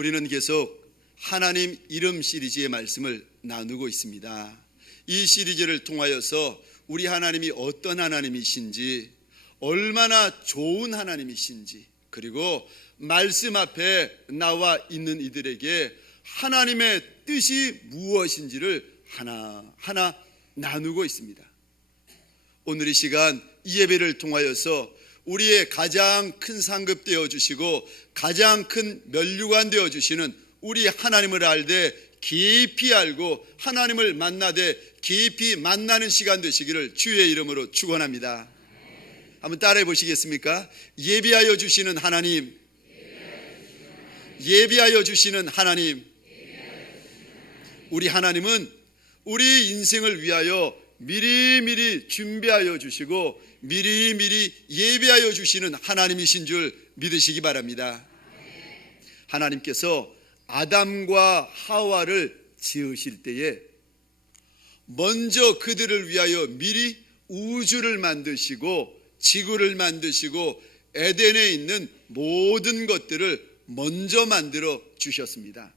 우리는 계속 하나님 이름 시리즈의 말씀을 나누고 있습니다. 이 시리즈를 통하여서 우리 하나님이 어떤 하나님이신지, 얼마나 좋은 하나님이신지, 그리고 말씀 앞에 나와 있는 이들에게 하나님의 뜻이 무엇인지를 하나하나 나누고 있습니다. 오늘 이 시간 이 예배를 통하여서 우리의 가장 큰 상급 되어주시고 가장 큰 면류관 되어주시는 우리 하나님을 알되 깊이 알고 하나님을 만나되 깊이 만나는 시간 되시기를 주의 이름으로 축원합니다. 한번 따라해 보시겠습니까? 예비하여 주시는 하나님, 예비하여 주시는 하나님. 우리 하나님은 우리 인생을 위하여 미리미리 준비하여 주시고 미리미리 예비하여 주시는 하나님이신 줄 믿으시기 바랍니다. 하나님께서 아담과 하와를 지으실 때에 먼저 그들을 위하여 미리 우주를 만드시고 지구를 만드시고 에덴에 있는 모든 것들을 먼저 만들어 주셨습니다.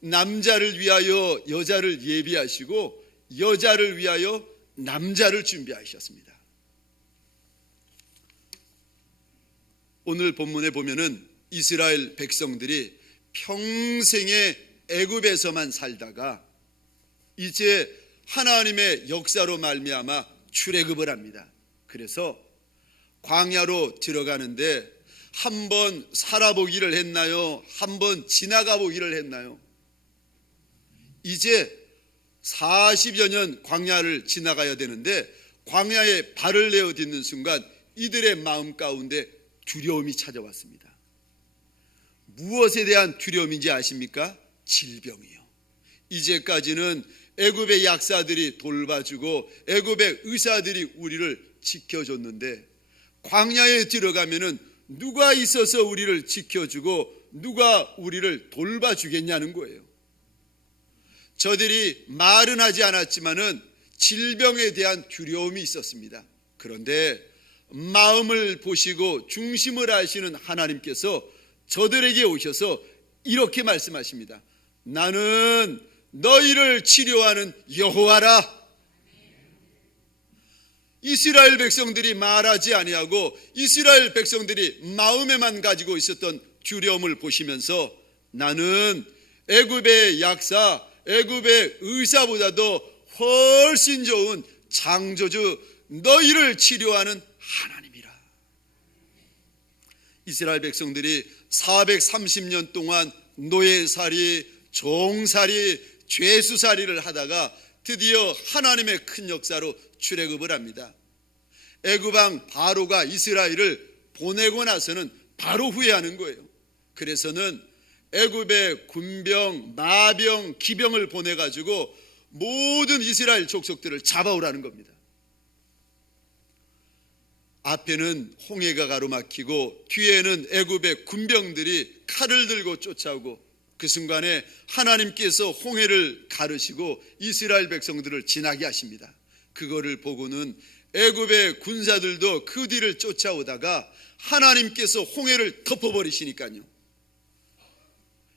남자를 위하여 여자를 예비하시고 여자를 위하여 남자를 준비하셨습니다. 오늘 본문에 보면은 이스라엘 백성들이 평생에 애굽에서만 살다가 이제 하나님의 역사로 말미암아 출애굽을 합니다. 그래서 광야로 들어가는데 한 번 살아보기를 했나요? 한 번 지나가 보기를 했나요? 이제 40여 년 광야를 지나가야 되는데 광야에 발을 내어딛는 순간 이들의 마음 가운데 두려움이 찾아왔습니다. 무엇에 대한 두려움인지 아십니까? 질병이요. 이제까지는 애굽의 약사들이 돌봐주고 애굽의 의사들이 우리를 지켜줬는데 광야에 들어가면은 누가 있어서 우리를 지켜주고 누가 우리를 돌봐주겠냐는 거예요. 저들이 말은 하지 않았지만은 질병에 대한 두려움이 있었습니다. 그런데 마음을 보시고 중심을 아시는 하나님께서 저들에게 오셔서 이렇게 말씀하십니다. 나는 너희를 치료하는 여호와라. 이스라엘 백성들이 말하지 아니하고 이스라엘 백성들이 마음에만 가지고 있었던 두려움을 보시면서 나는 애굽의 약사, 애굽의 의사보다도 훨씬 좋은 창조주 너희를 치료하는 하나님이라. 이스라엘 백성들이 430년 동안 노예살이, 종살이, 죄수살이를 하다가 드디어 하나님의 큰 역사로 출애굽을 합니다. 애굽왕 바로가 이스라엘을 보내고 나서는 바로 후회하는 거예요. 그래서는 애굽의 군병, 마병, 기병을 보내가지고 모든 이스라엘 족속들을 잡아오라는 겁니다. 앞에는 홍해가 가로막히고 뒤에는 애굽의 군병들이 칼을 들고 쫓아오고 그 순간에 하나님께서 홍해를 가르시고 이스라엘 백성들을 지나게 하십니다. 그거를 보고는 애굽의 군사들도 그 뒤를 쫓아오다가 하나님께서 홍해를 덮어버리시니까요.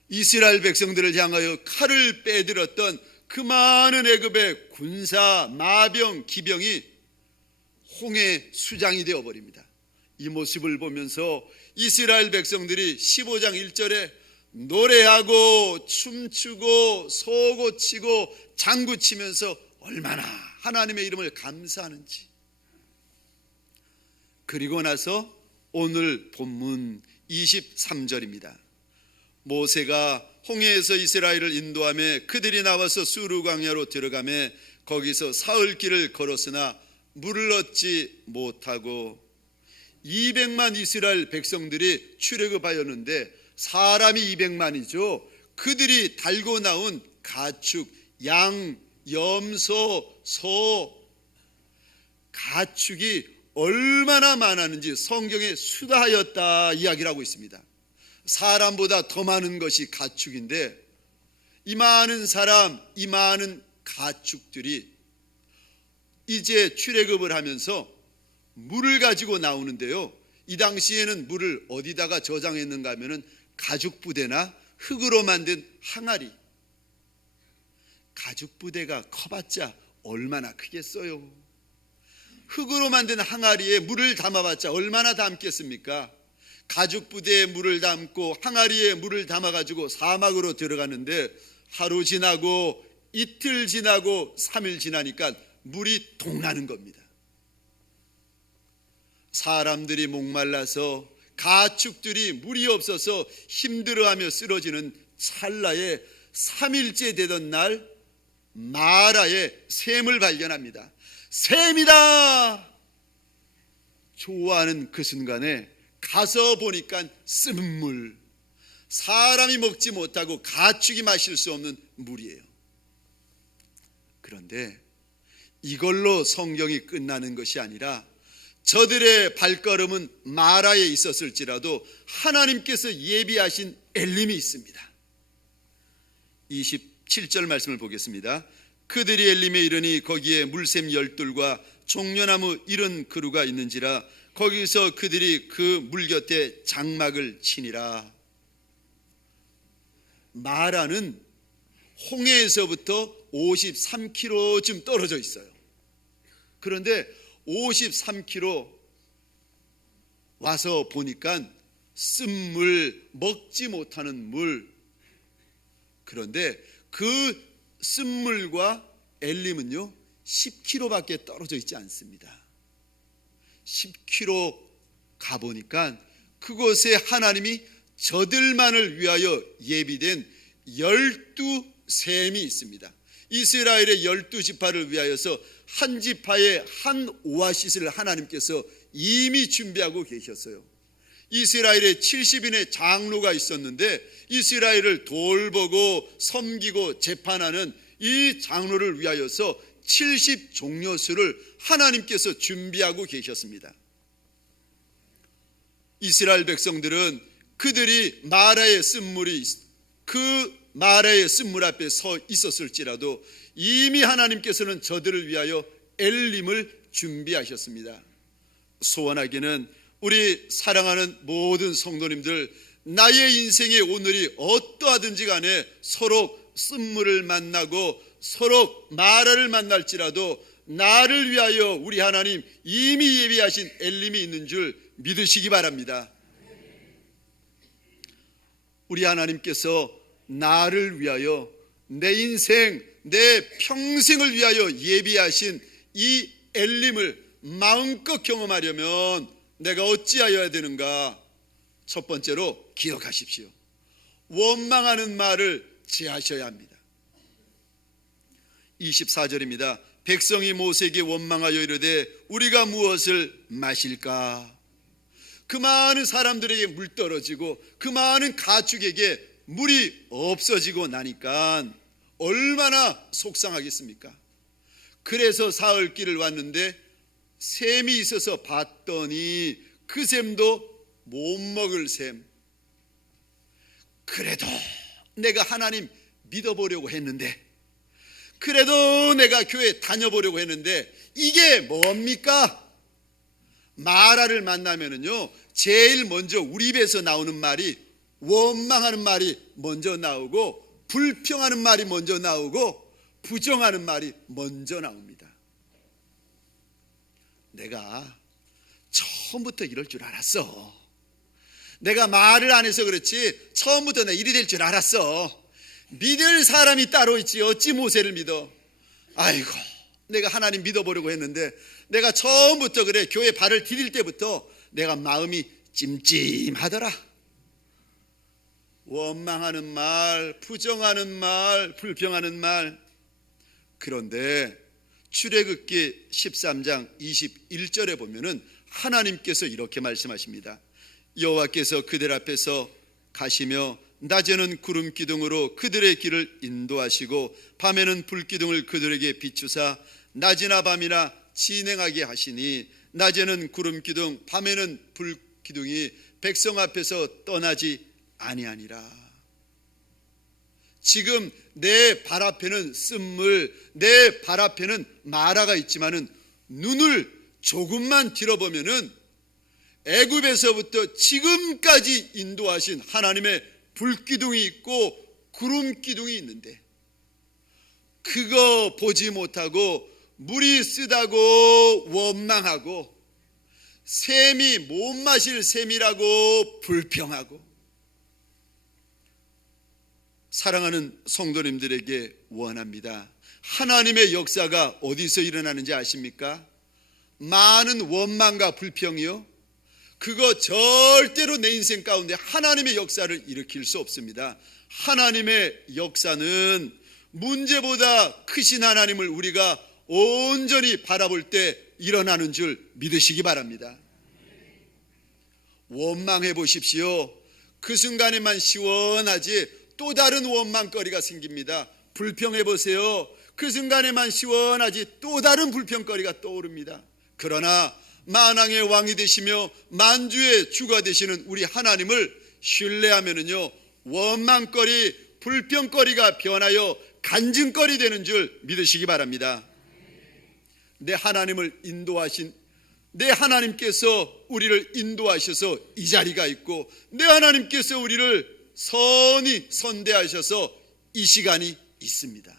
이스라엘 백성들을 향하여 칼을 빼들었던 그 많은 애굽의 군사, 마병, 기병이 홍해 수장이 되어버립니다. 이 모습을 보면서 이스라엘 백성들이 15장 1절에 노래하고 춤추고 소고치고 장구치면서 얼마나 하나님의 이름을 감사하는지. 그리고 나서 오늘 본문 23절입니다. 모세가 홍해에서 이스라엘을 인도하며 그들이 나와서 수르 광야로 들어가며 거기서 사흘 길을 걸었으나 물을 얻지 못하고 200만 이스라엘 백성들이 출애굽하였는데 사람이 200만이죠. 그들이 달고 나온 가축, 양, 염소, 소, 가축이 얼마나 많았는지 성경에 수다하였다 이야기를 하고 있습니다. 사람보다 더 많은 것이 가축인데 이 많은 사람, 이 많은 가축들이 이제 출애굽을 하면서 물을 가지고 나오는데요. 이 당시에는 물을 어디다가 저장했는가 하면은 가죽 부대나 흙으로 만든 항아리. 가죽 부대가 커봤자 얼마나 크겠어요? 흙으로 만든 항아리에 물을 담아봤자 얼마나 담겠습니까? 가죽 부대에 물을 담고 항아리에 물을 담아가지고 사막으로 들어가는데 하루 지나고 이틀 지나고 3일 지나니까 물이 동나는 겁니다. 사람들이 목말라서 가축들이 물이 없어서 힘들어하며 쓰러지는 찰나에 3일째 되던 날 마라의 샘을 발견합니다. 샘이다! 좋아하는 그 순간에 가서 보니까 쓴물, 사람이 먹지 못하고 가축이 마실 수 없는 물이에요. 그런데 이걸로 성경이 끝나는 것이 아니라 저들의 발걸음은 마라에 있었을지라도 하나님께서 예비하신 엘림이 있습니다. 27절 말씀을 보겠습니다. 그들이 엘림에 이르니 거기에 물샘 12과 종려나무 70그루가 있는지라 거기서 그들이 그 물 곁에 장막을 치니라. 마라는 홍해에서부터 53km쯤 떨어져 있어요. 그런데 53km 와서 보니까 쓴물, 먹지 못하는 물. 그런데 그 쓴물과 엘림은요 10km밖에 떨어져 있지 않습니다. 10km 가보니까 그곳에 하나님이 저들만을 위하여 예비된 12샘이 있습니다. 이스라엘의 12지파를 위하여서 한 지파에 한 오아시스를 하나님께서 이미 준비하고 계셨어요. 이스라엘에 70인의 장로가 있었는데 이스라엘을 돌보고 섬기고 재판하는 이 장로를 위하여서 70종려수를 하나님께서 준비하고 계셨습니다. 이스라엘 백성들은 그들이 마라의 쓴물이 그 마라의 쓴물 앞에 서 있었을지라도 이미 하나님께서는 저들을 위하여 엘림을 준비하셨습니다. 소원하기는 우리 사랑하는 모든 성도님들, 나의 인생의 오늘이 어떠하든지 간에 서로 쓴물을 만나고 서로 마라를 만날지라도 나를 위하여 우리 하나님 이미 예비하신 엘림이 있는 줄 믿으시기 바랍니다. 우리 하나님께서 나를 위하여 내 인생, 내 평생을 위하여 예비하신 이 엘림을 마음껏 경험하려면 내가 어찌하여야 되는가? 첫 번째로 기억하십시오. 원망하는 말을 제하셔야 합니다. 24절입니다. 백성이 모세에게 원망하여 이르되 우리가 무엇을 마실까? 그 많은 사람들에게 물 떨어지고 그 많은 가축에게 물이 없어지고 나니까 얼마나 속상하겠습니까? 그래서 사흘길을 왔는데 샘이 있어서 봤더니 그 샘도 못 먹을 샘. 그래도 내가 하나님 믿어보려고 했는데, 그래도 내가 교회 다녀보려고 했는데 이게 뭡니까? 마라를 만나면은요 제일 먼저 우리 입에서 나오는 말이 원망하는 말이 먼저 나오고 불평하는 말이 먼저 나오고 부정하는 말이 먼저 나옵니다. 내가 처음부터 이럴 줄 알았어. 내가 말을 안 해서 그렇지 처음부터 내가 이리 될 줄 알았어. 믿을 사람이 따로 있지 어찌 모세를 믿어. 아이고 내가 하나님 믿어보려고 했는데 내가 처음부터 그래 교회 발을 디딜 때부터 내가 마음이 찜찜하더라. 원망하는 말, 부정하는 말, 불평하는 말. 그런데 출애굽기 13장 21절에 보면은 하나님께서 이렇게 말씀하십니다. 여호와께서 그들 앞에서 가시며 낮에는 구름 기둥으로 그들의 길을 인도하시고 밤에는 불 기둥을 그들에게 비추사 낮이나 밤이나 진행하게 하시니 낮에는 구름 기둥 밤에는 불 기둥이 백성 앞에서 떠나지 아니하니라. 지금 내 발 앞에는 쓴물, 내 발 앞에는 마라가 있지만은 눈을 조금만 들어보면은 애굽에서부터 지금까지 인도하신 하나님의 불기둥이 있고 구름기둥이 있는데, 그거 보지 못하고 물이 쓰다고 원망하고 샘이 못 마실 샘이라고 불평하고, 사랑하는 성도님들에게 원합니다. 하나님의 역사가 어디서 일어나는지 아십니까? 많은 원망과 불평이요, 그거 절대로 내 인생 가운데 하나님의 역사를 일으킬 수 없습니다. 하나님의 역사는 문제보다 크신 하나님을 우리가 온전히 바라볼 때 일어나는 줄 믿으시기 바랍니다. 원망해 보십시오. 그 순간에만 시원하지 또 다른 원망거리가 생깁니다. 불평해 보세요. 그 순간에만 시원하지 또 다른 불평거리가 떠오릅니다. 그러나 만왕의 왕이 되시며 만주의 주가 되시는 우리 하나님을 신뢰하면은요, 원망거리, 불평거리가 변하여 간증거리 되는 줄 믿으시기 바랍니다. 내 하나님을 인도하신, 내 하나님께서 우리를 인도하셔서 이 자리가 있고, 내 하나님께서 우리를 선히 선대하셔서 이 시간이 있습니다.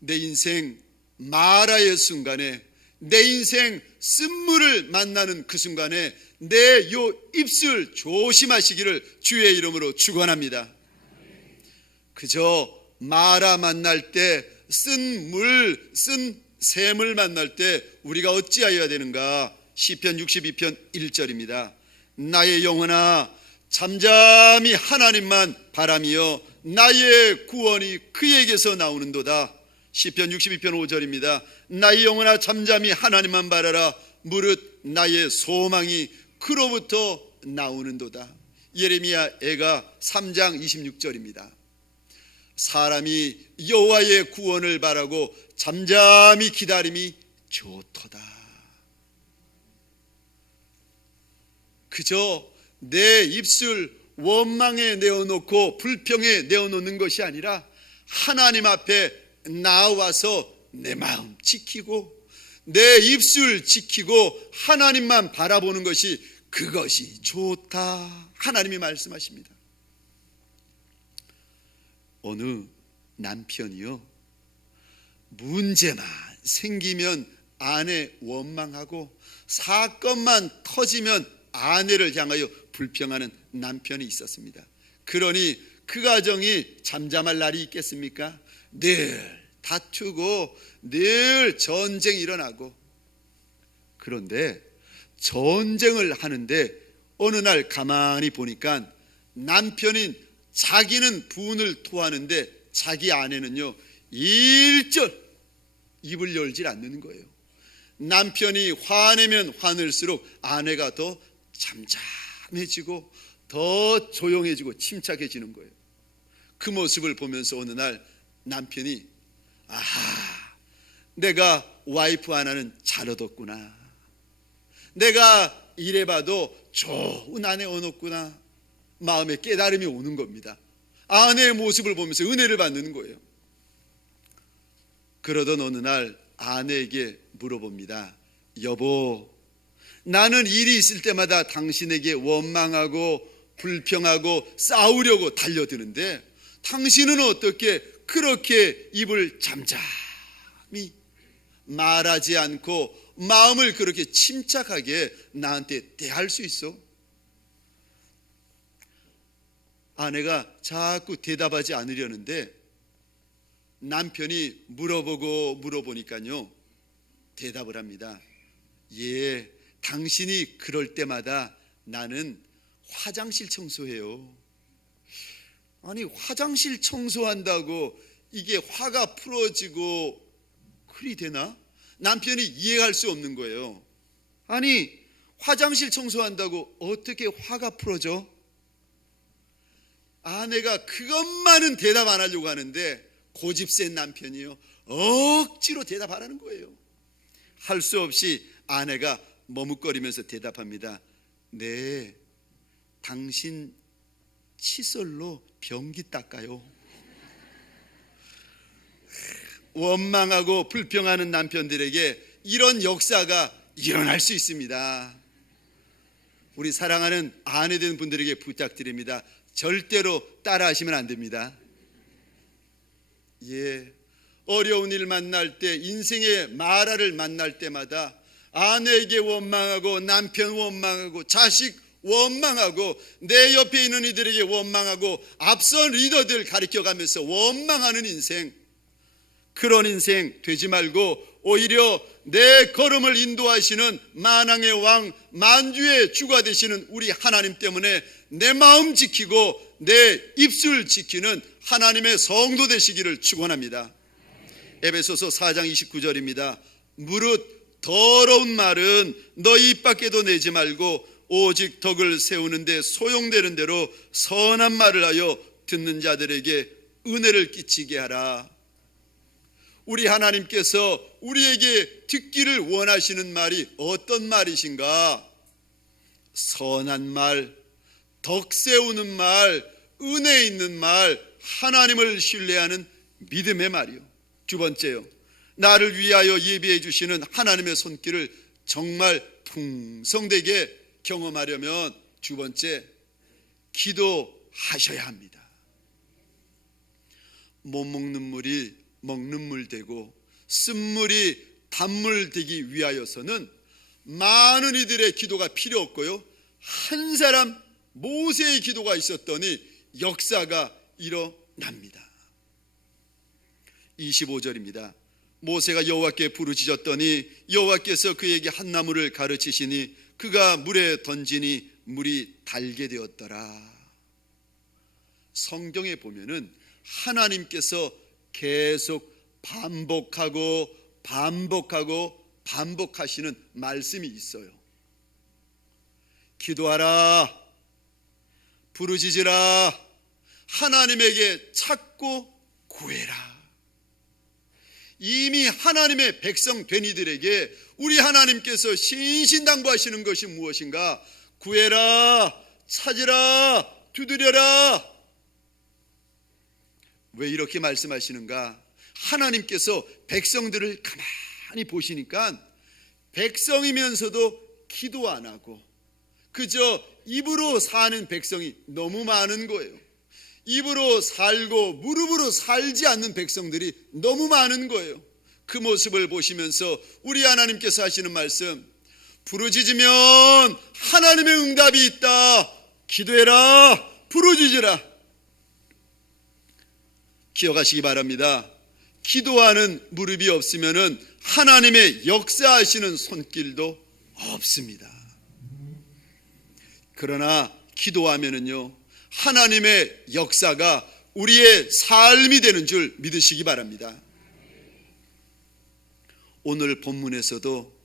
내 인생 마라의 순간에, 내 인생 쓴물을 만나는 그 순간에 내 요 입술 조심하시기를 주의 이름으로 축원합니다. 그저 마라 만날 때, 쓴 물, 쓴 샘을 만날 때 우리가 어찌하여야 되는가? 시편 62편 1절입니다. 나의 영혼아 잠잠히 하나님만 바라며 나의 구원이 그에게서 나오는도다. 시편 62편 5절입니다. 나의 영혼아 잠잠히 하나님만 바라라. 무릇 나의 소망이 그로부터 나오는도다. 예레미야 애가 3장 26절입니다. 사람이 여호와의 구원을 바라고 잠잠히 기다림이 좋도다. 그저 내 입술 원망에 내어놓고 불평에 내어놓는 것이 아니라 하나님 앞에 나와서 내 마음 지키고 내 입술 지키고 하나님만 바라보는 것이, 그것이 좋다. 하나님이 말씀하십니다. 어느 남편이요, 문제만 생기면 아내 원망하고 사건만 터지면 아내를 향하여 불평하는 남편이 있었습니다. 그러니 그 가정이 잠잠할 날이 있겠습니까? 늘 다투고 늘 전쟁이 일어나고. 그런데 전쟁을 하는데 어느 날 가만히 보니까 남편인 자기는 분을 토하는데 자기 아내는요 일절 입을 열질 않는 거예요. 남편이 화내면 화낼수록 아내가 더 잠잠해지고 더 조용해지고 침착해지는 거예요. 그 모습을 보면서 어느 날 남편이, 아하, 내가 와이프 하나는 잘 얻었구나, 내가 이래봐도 좋은 아내 얻었구나, 마음에 깨달음이 오는 겁니다. 아내의 모습을 보면서 은혜를 받는 거예요. 그러던 어느 날 아내에게 물어봅니다. 여보, 나는 일이 있을 때마다 당신에게 원망하고 불평하고 싸우려고 달려드는데 당신은 어떻게 그렇게 입을 잠잠히 말하지 않고 마음을 그렇게 침착하게 나한테 대할 수 있어? 아내가 자꾸 대답하지 않으려는데 남편이 물어보니까요 대답을 합니다. 예, 당신이 그럴 때마다 나는 화장실 청소해요. 아니, 화장실 청소한다고 이게 화가 풀어지고 그리 되나? 남편이 이해할 수 없는 거예요. 아니, 화장실 청소한다고 어떻게 화가 풀어져? 아내가 그것만은 대답 안 하려고 하는데 고집센 남편이요, 억지로 대답하라는 거예요. 할 수 없이 아내가 머뭇거리면서 대답합니다. 네, 당신 칫솔로 변기 닦아요. 원망하고 불평하는 남편들에게 이런 역사가 일어날 수 있습니다. 우리 사랑하는 아내된 분들에게 부탁드립니다. 절대로 따라하시면 안 됩니다. 어려운 일 만날 때, 인생의 마라를 만날 때마다 아내에게 원망하고 남편 원망하고 자식 원망하고 내 옆에 있는 이들에게 원망하고 앞선 리더들 가르쳐가면서 원망하는 인생, 그런 인생 되지 말고 오히려 내 걸음을 인도하시는 만왕의 왕, 만주의 주가 되시는 우리 하나님 때문에 내 마음 지키고 내 입술 지키는 하나님의 성도 되시기를 축원합니다. 에베소서 4장 29절입니다. 무릇 더러운 말은 너희 입 밖에도 내지 말고 오직 덕을 세우는데 소용되는 대로 선한 말을 하여 듣는 자들에게 은혜를 끼치게 하라. 우리 하나님께서 우리에게 듣기를 원하시는 말이 어떤 말이신가? 선한 말, 덕 세우는 말, 은혜 있는 말, 하나님을 신뢰하는 믿음의 말이요. 두 번째요, 나를 위하여 예비해 주시는 하나님의 손길을 정말 풍성되게 경험하려면 두 번째, 기도하셔야 합니다. 못 먹는 물이 먹는 물 되고 쓴물이 단물 되기 위하여서는 많은 이들의 기도가 필요 없고요, 한 사람 모세의 기도가 있었더니 역사가 일어납니다. 25절입니다. 모세가 여호와께 부르짖었더니 여호와께서 그에게 한 나무를 가르치시니 그가 물에 던지니 물이 달게 되었더라. 성경에 보면은 하나님께서 계속 반복하고 반복하시는 말씀이 있어요. 기도하라, 부르짖으라, 하나님에게 찾고 구해라. 이미 하나님의 백성 된 이들에게 우리 하나님께서 신신당부하시는 것이 무엇인가? 구해라, 찾으라, 두드려라. 왜 이렇게 말씀하시는가? 하나님께서 백성들을 가만히 보시니까 백성이면서도 기도 안 하고 그저 입으로 사는 백성이 너무 많은 거예요. 입으로 살고 무릎으로 살지 않는 백성들이 너무 많은 거예요. 그 모습을 보시면서 우리 하나님께서 하시는 말씀, 부르짖으면 하나님의 응답이 있다. 기도해라, 부르짖으라. 기억하시기 바랍니다. 기도하는 무릎이 없으면은 하나님의 역사하시는 손길도 없습니다. 그러나 기도하면은요, 하나님의 역사가 우리의 삶이 되는 줄 믿으시기 바랍니다. 오늘 본문에서도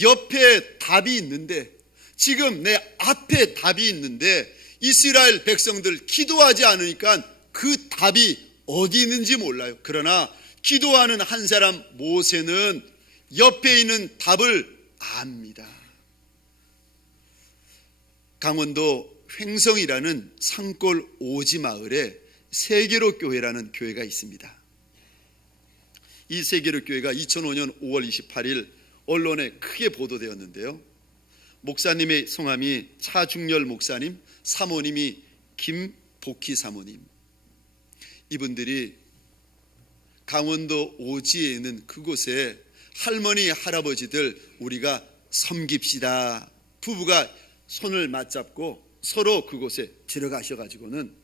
옆에 답이 있는데, 지금 내 앞에 답이 있는데 이스라엘 백성들 기도하지 않으니까 그 답이 어디 있는지 몰라요. 그러나 기도하는 한 사람 모세는 옆에 있는 답을 압니다. 강원도 횡성이라는 산골 오지 마을에 세계로 교회라는 교회가 있습니다. 이 세계로 교회가 2005년 5월 28일 언론에 크게 보도되었는데요. 목사님의 성함이 차중렬 목사님, 사모님이 김복희 사모님. 이분들이 강원도 오지에 있는 그곳에 할머니, 할아버지들 우리가 섬깁시다. 부부가 손을 맞잡고 서로 그곳에 들어가셔가지고는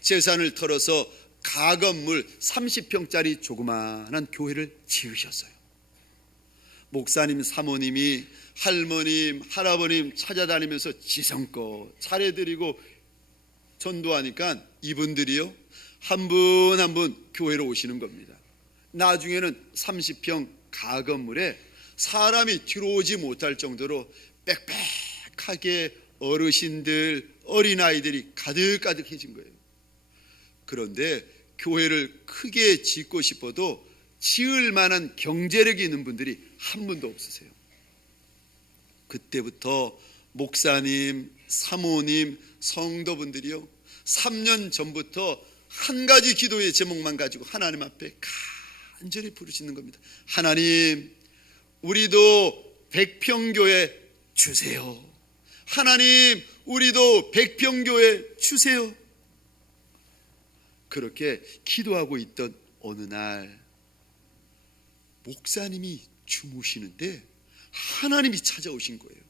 재산을 털어서 가건물 30평짜리 조그마한 교회를 지으셨어요. 목사님, 사모님이 할머님, 할아버님 찾아다니면서 지성껏 차례드리고 전도하니까 이분들이요, 한 분 한 분 교회로 오시는 겁니다. 나중에는 30평 가건물에 사람이 들어오지 못할 정도로 빽빽하게 어르신들, 어린아이들이 가득가득해진 거예요. 그런데 교회를 크게 짓고 싶어도 지을 만한 경제력이 있는 분들이 한 분도 없으세요. 그때부터 목사님, 사모님, 성도분들이요, 3년 전부터 한 가지 기도의 제목만 가지고 하나님 앞에 간절히 부르짖는 겁니다. 하나님, 우리도 백평교회 주세요. 하나님, 우리도 백평교회 주세요. 그렇게 기도하고 있던 어느 날 목사님이 주무시는데 하나님이 찾아오신 거예요.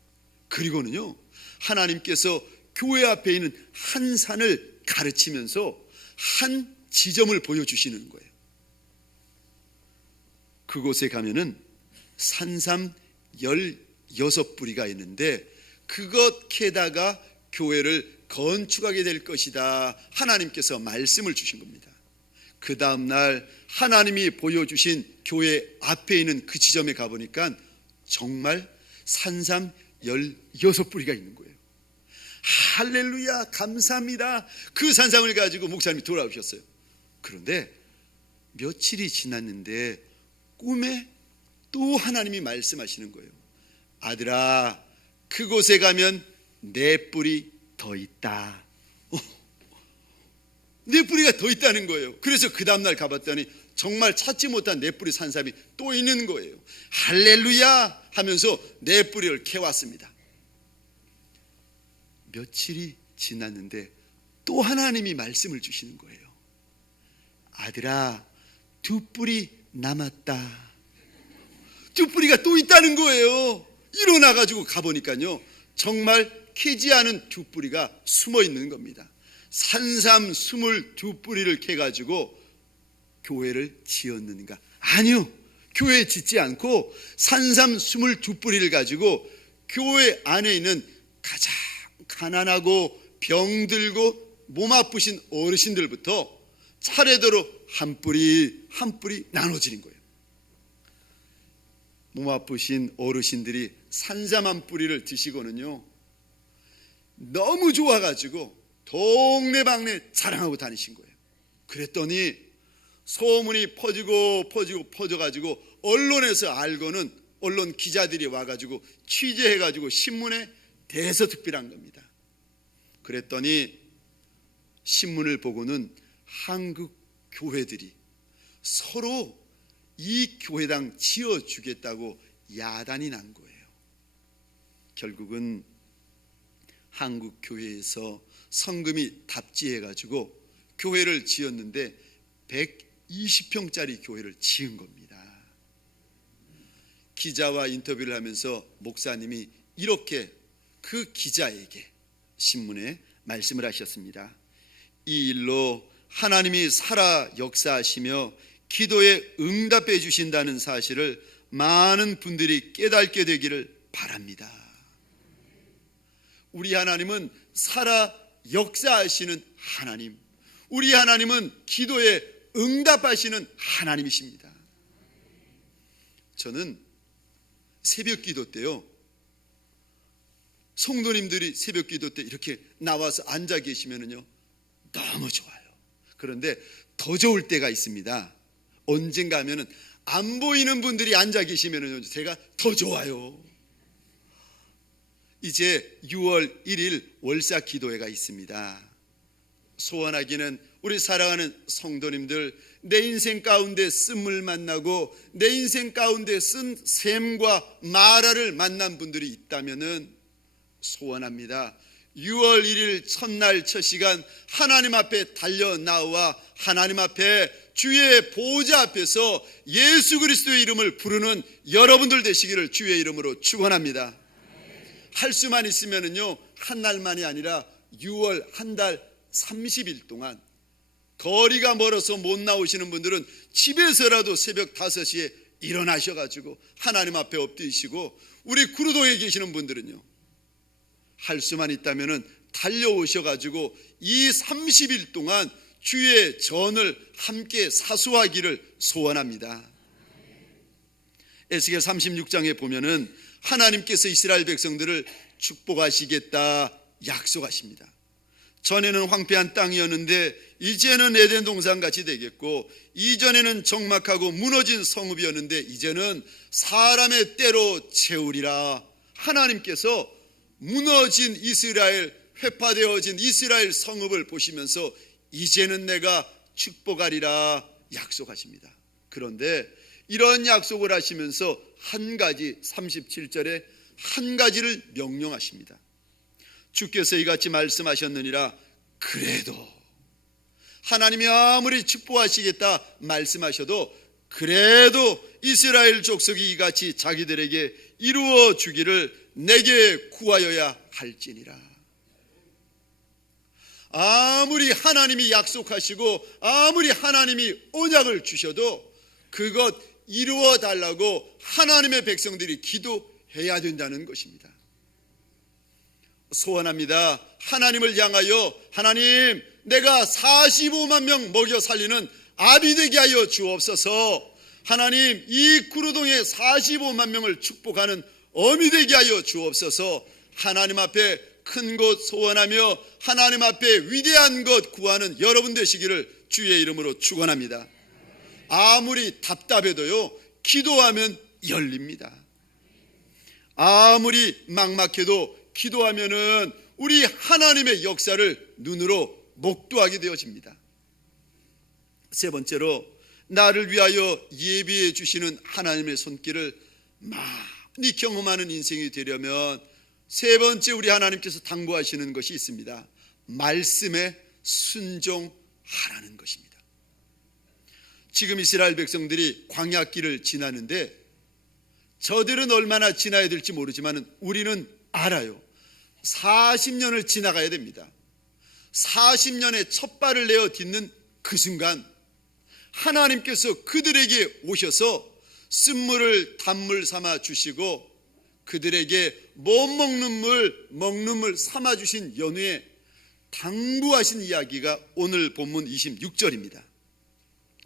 그리고는요, 하나님께서 교회 앞에 있는 한 산을 가르치면서 한 지점을 보여주시는 거예요. 그곳에 가면은 산삼 16뿌리가 있는데 그것 캐다가 교회를 건축하게 될 것이다. 하나님께서 말씀을 주신 겁니다. 그 다음날 하나님이 보여주신 교회 앞에 있는 그 지점에 가보니까 정말 산삼 16뿌리가 있는 거예요. 할렐루야, 감사합니다. 그 산삼을 가지고 목사님이 돌아오셨어요. 그런데 며칠이 지났는데 꿈에 또 하나님이 말씀하시는 거예요. 아들아, 그곳에 가면 내 뿌리 더 있다. 내 뿌리가 더 있다는 거예요. 그래서 그 다음날 가봤더니 정말 찾지 못한 내 뿌리 산삼이 또 있는 거예요. 할렐루야 하면서 내 뿌리를 캐왔습니다. 며칠이 지났는데 또 하나님이 말씀을 주시는 거예요. 아들아, 2뿌리 남았다. 2뿌리가 또 있다는 거예요. 일어나가지고 가보니까요, 정말 캐지 않은 2뿌리가 숨어 있는 겁니다. 산삼 22뿌리를 캐가지고 교회를 지었는가? 아니요, 교회 짓지 않고 산삼 22뿌리를 가지고 교회 안에 있는 가장 가난하고 병들고 몸 아프신 어르신들부터 차례대로 한 뿌리 한 뿌리 나눠지는 거예요. 몸 아프신 어르신들이 산삼 한 뿌리를 드시고는요, 너무 좋아가지고 동네방네 자랑하고 다니신 거예요. 그랬더니 소문이 퍼져가지고 언론에서 알고는 언론 기자들이 와가지고 취재해가지고 신문에 대서특필한 겁니다. 그랬더니 신문을 보고는 한국 교회들이 서로 이 교회당 지어주겠다고 야단이 난 거예요. 결국은 한국 교회에서 성금이 답지해가지고 교회를 지었는데 120평짜리 교회를 지은 겁니다. 기자와 인터뷰를 하면서 목사님이 이렇게 그 기자에게 신문에 말씀을 하셨습니다. 이 일로 하나님이 살아 역사하시며 기도에 응답해 주신다는 사실을 많은 분들이 깨닫게 되기를 바랍니다. 우리 하나님은 살아 역사하시는 하나님, 우리 하나님은 기도에 응답하시는 하나님이십니다. 저는 새벽 기도 때요, 성도님들이 새벽 기도 때 이렇게 나와서 앉아 계시면은요, 너무 좋아요. 그런데 더 좋을 때가 있습니다. 언젠가 하면은 안 보이는 분들이 앉아 계시면은요, 제가 더 좋아요. 이제 6월 1일 월사 기도회가 있습니다. 소원하기는 우리 사랑하는 성도님들, 내 인생 가운데 쓴물 만나고 내 인생 가운데 쓴 샘과 마라를 만난 분들이 있다면은 소원합니다. 6월 1일 첫날 첫 시간 하나님 앞에 달려 나와 하나님 앞에 주의 보좌 앞에서 예수 그리스도의 이름을 부르는 여러분들 되시기를 주의 이름으로 축원합니다. 할 수만 있으면은요, 한 날만이 아니라 6월 한 달 30일 동안, 거리가 멀어서 못 나오시는 분들은 집에서라도 새벽 5시에 일어나셔가지고 하나님 앞에 엎드리시고, 우리 구로동에 계시는 분들은요, 할 수만 있다면은 달려오셔가지고 이 30일 동안 주의 전을 함께 사수하기를 소원합니다. 에스겔 36장에 보면은 하나님께서 이스라엘 백성들을 축복하시겠다 약속하십니다. 전에는 황폐한 땅이었는데 이제는 에덴 동산같이 되겠고, 이전에는 적막하고 무너진 성읍이었는데 이제는 사람의 때로 채우리라. 하나님께서 무너진 이스라엘, 회파되어진 이스라엘 성읍을 보시면서 이제는 내가 축복하리라 약속하십니다. 그런데 이런 약속을 하시면서 한 가지, 37절에 한 가지를 명령하십니다. 주께서 이같이 말씀하셨느니라. 그래도 하나님이 아무리 축복하시겠다 말씀하셔도 그래도 이스라엘 족속이 이같이 자기들에게 이루어 주기를 내게 구하여야 할지니라. 아무리 하나님이 약속하시고 아무리 하나님이 언약을 주셔도 그것 이루어 달라고 하나님의 백성들이 기도해야 된다는 것입니다. 소원합니다. 하나님을 향하여 하나님, 내가 45만 명 먹여 살리는 아비 되게 하여 주옵소서. 하나님, 이 구루동에 45만 명을 축복하는 어미 되게 하여 주옵소서. 하나님 앞에 큰 것 소원하며 하나님 앞에 위대한 것 구하는 여러분 되시기를 주의 이름으로 축원합니다. 아무리 답답해도요, 기도하면 열립니다. 아무리 막막해도 기도하면은 우리 하나님의 역사를 눈으로 목도하게 되어집니다. 세 번째로, 나를 위하여 예비해 주시는 하나님의 손길을 많이 경험하는 인생이 되려면 세 번째 우리 하나님께서 당부하시는 것이 있습니다. 말씀에 순종하라는 것입니다. 지금 이스라엘 백성들이 광야길을 지나는데 저들은 얼마나 지나야 될지 모르지만 우리는 알아요. 40년을 지나가야 됩니다. 40년의 첫 발을 내어 딛는 그 순간 하나님께서 그들에게 오셔서 쓴물을 단물 삼아 주시고 그들에게 못 먹는 물, 먹는 물 삼아 주신 연후에 당부하신 이야기가 오늘 본문 26절입니다.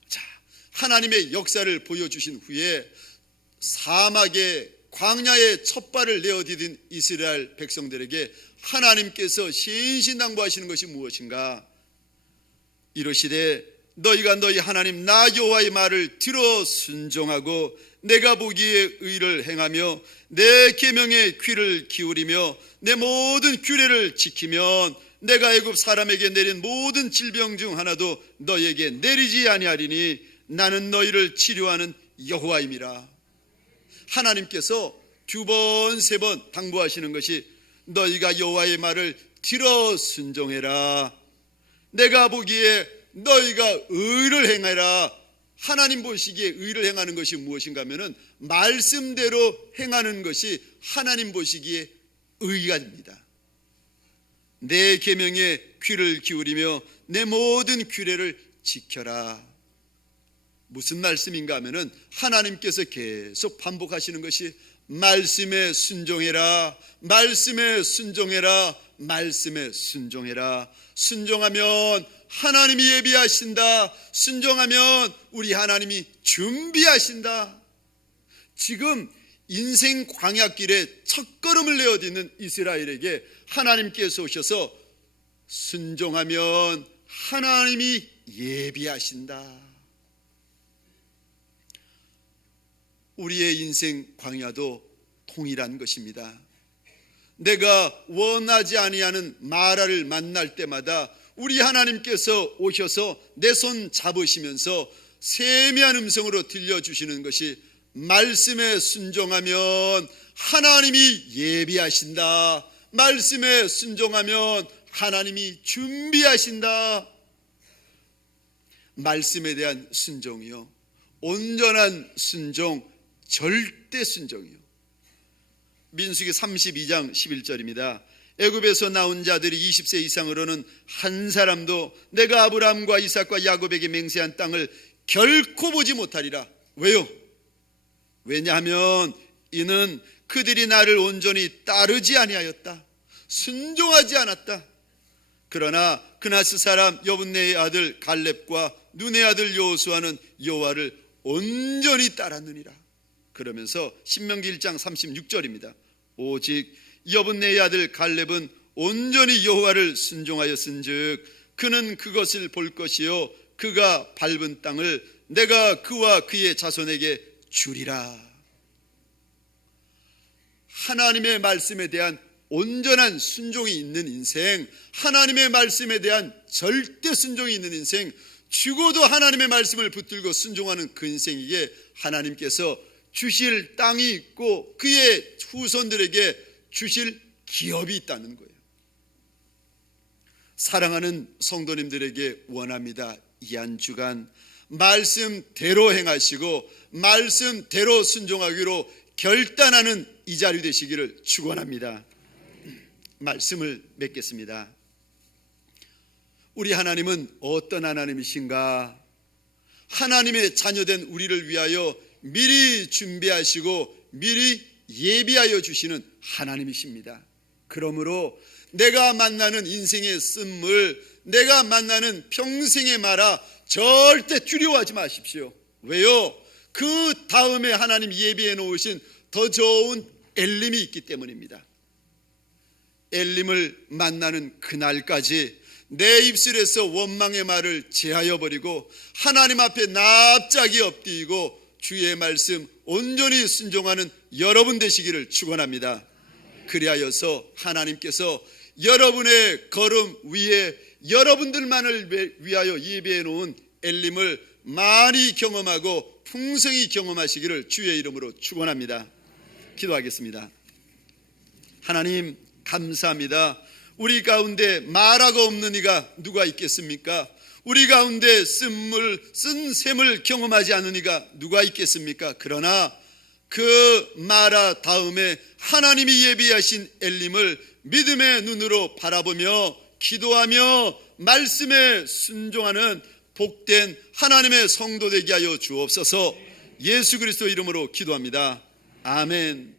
자, 하나님의 역사를 보여주신 후에 사막의 광야의 첫 발을 내어디딘 이스라엘 백성들에게 하나님께서 신신당부하시는 것이 무엇인가? 이르시되 너희가 너희 하나님 나 여호와의 말을 들어 순종하고 내가 보기에 의를 행하며 내 계명에 귀를 기울이며 내 모든 규례를 지키면 내가 애굽 사람에게 내린 모든 질병 중 하나도 너희에게 내리지 아니하리니 나는 너희를 치료하는 여호와임이라. 하나님께서 두 번, 세 번 당부하시는 것이 너희가 여호와의 말을 들어 순종해라. 내가 보기에 너희가 의를 행하라. 하나님 보시기에 의를 행하는 것이 무엇인가 하면은 말씀대로 행하는 것이 하나님 보시기에 의가 됩니다. 내 계명에 귀를 기울이며 내 모든 규례를 지켜라. 무슨 말씀인가 하면은 하나님께서 계속 반복하시는 것이 말씀에 순종해라, 말씀에 순종해라, 말씀에 순종해라. 순종하면 하나님이 예비하신다. 순종하면 우리 하나님이 준비하신다. 지금 인생 광야길에 첫걸음을 내어딛는 이스라엘에게 하나님께서 오셔서 순종하면 하나님이 예비하신다. 우리의 인생 광야도 동일한 것입니다. 내가 원하지 아니하는 마라를 만날 때마다 우리 하나님께서 오셔서 내 손 잡으시면서 세미한 음성으로 들려주시는 것이 말씀에 순종하면 하나님이 예비하신다. 말씀에 순종하면 하나님이 준비하신다. 말씀에 대한 순종이요, 온전한 순종, 절대 순종이요. 민수기 32장 11절입니다. 애굽에서 나온 자들이 20세 이상으로는 한 사람도 내가 아브라함과 이삭과 야곱에게 맹세한 땅을 결코 보지 못하리라. 왜요? 왜냐하면 이는 그들이 나를 온전히 따르지 아니하였다. 순종하지 않았다. 그러나 그나스 사람 여분네의 아들 갈렙과 눈의 아들 여호수아는 여호와를 온전히 따랐느니라. 그러면서 신명기 1장 36절입니다. 오직 여분네의 아들 갈렙은 온전히 여호와를 순종하였은즉 그는 그것을 볼 것이요 그가 밟은 땅을 내가 그와 그의 자손에게 주리라. 하나님의 말씀에 대한 온전한 순종이 있는 인생, 하나님의 말씀에 대한 절대 순종이 있는 인생, 죽어도 하나님의 말씀을 붙들고 순종하는 그 인생에게 하나님께서 주실 땅이 있고 그의 후손들에게 주실 기업이 있다는 거예요. 사랑하는 성도님들에게 원합니다. 이 한 주간 말씀대로 행하시고 말씀대로 순종하기로 결단하는 이 자리 되시기를 축원합니다. 말씀을 맺겠습니다. 우리 하나님은 어떤 하나님이신가? 하나님의 자녀된 우리를 위하여 미리 준비하시고 미리 예비하여 주시는 하나님이십니다. 그러므로 내가 만나는 인생의 쓴물, 내가 만나는 평생의 마라 절대 두려워하지 마십시오. 왜요? 그 다음에 하나님 예비해 놓으신 더 좋은 엘림이 있기 때문입니다. 엘림을 만나는 그날까지 내 입술에서 원망의 말을 제하여 버리고 하나님 앞에 납작이 엎드리고 주의 말씀 온전히 순종하는 여러분 되시기를 축원합니다. 그리하여서 하나님께서 여러분의 걸음 위에 여러분들만을 위하여 예비해 놓은 엘림을 많이 경험하고 풍성히 경험하시기를 주의 이름으로 축원합니다. 기도하겠습니다. 하나님 감사합니다. 우리 가운데 마라가 없는 이가 누가 있겠습니까? 우리 가운데 쓴 샘을 경험하지 않는 이가 누가 있겠습니까? 그러나 그 마라 다음에 하나님이 예비하신 엘림을 믿음의 눈으로 바라보며 기도하며 말씀에 순종하는 복된 하나님의 성도 되게 하여 주옵소서. 예수 그리스도 이름으로 기도합니다. 아멘.